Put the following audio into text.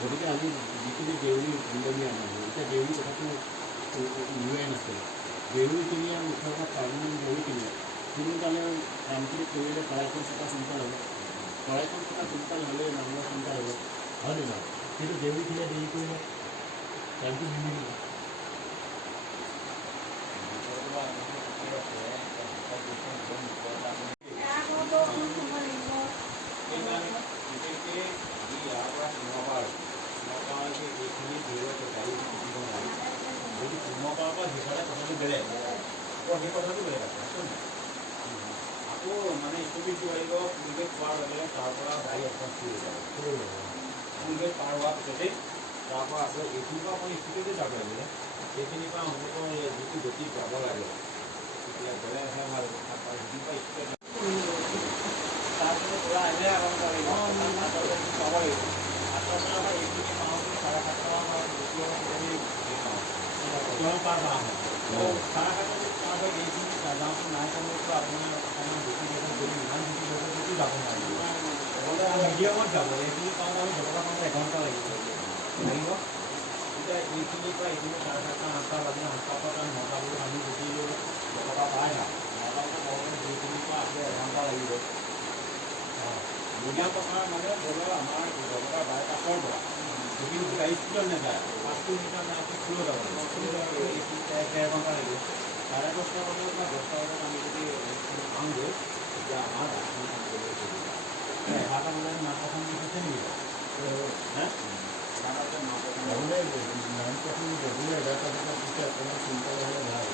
গতিকে আজি যিখিনি দেউৰী উলনি আমাৰ এতিয়া দেউৰী কথাটো ওলোৱাই নাছিলে। দেউৰীখিনিয়ে মুঠৰ ওপৰত পাৰ্মানেণ্ট দেউৰীখিনিয়ে সোনকালে কামখিনি কৰিলে শৰাইখন চকা সোনকাল হ'ব। শৰাইখন চকা সোনকাল হ'লে নামঘৰ সোনকাল হ'ব, হয় নে নহয়? কিন্তু দেউৰীখিনিয়ে দেৰি কৰিলে টাইমটো নিমিলিব। বিশেষকৈ আমি ইয়াৰ পৰা নগাঁৱলৈকে এইখিনি দূৰত গাড়ী থাকিব নোৱাৰি। যদি নগাঁৱৰ পৰা সিফালে কথাটো বেলেগ, আকৌ সেই কথাটো বেলেগ আছে আকৌ মানে ইকোপিক আহিব ফুলগেট পোৱাৰ লগে লগে তাৰ পৰা গাড়ী এখন ফুল যাব ফুলগেট পাৰ হোৱাৰ পিছতেই তাৰ পৰা আকৌ এইখিনিৰ পৰা আপুনি স্কুটিতে যাব লাগিলে সেইখিনিৰ পৰা অন্ততঃ যিটো গতি যাব লাগে তেতিয়া গ'লেহে ভাল হ'ব। তাৰপৰা সেইখিনিৰ পৰা স্কুটি তাৰপিছত পৰা এনে আৰম্ভ লাগিব পাব লাগিব। 8টাৰ পৰা এইখিনি পাওঁতে 7:30 পাৰ পাওঁ 7:30 পাৰ হৈ এইখিনি যাওঁতে নাই কমেওতো আপোনাৰ অকণমান বেছি দেৰি যদি ইমান বেছি দেৰি যদি যাব নোৱাৰিব মিডিয়ামত যাব এইখিনি পাওঁতে আমি বতৰা পাওঁতে এঘণ্টা লাগিব এতিয়া এইখিনিৰ পৰা এইখিনি 7:30 8টা বাজি 8টাৰ পৰা 9টা বজাত আমি যদি বতৰা পাই যাওঁ 9টা বজাত পাওঁতে সেইখিনিৰ পৰা আকৌ এঘণ্টা লাগিব। মিডিয়াম পথাৰ মানে ধৰি লওক আমাৰ বতৰা বাইপাছৰ পৰা সেইখিনি গাড়ী স্পীডত নাযায় 5 কিলোমিটাৰ নে 8 কিলো যাব ডেৰ ঘণ্টা লাগিব। 10:30 বজাত বা 10টা বজাত আমি যদি পাওঁগৈ তেতিয়া আমাৰ 11টা বজাত মাছখন দি থৈছে নেকি হে 11টা বজাত মাছখন 11টা বজাত দিছে অকণমান সোনকালে হ'লে ভাল।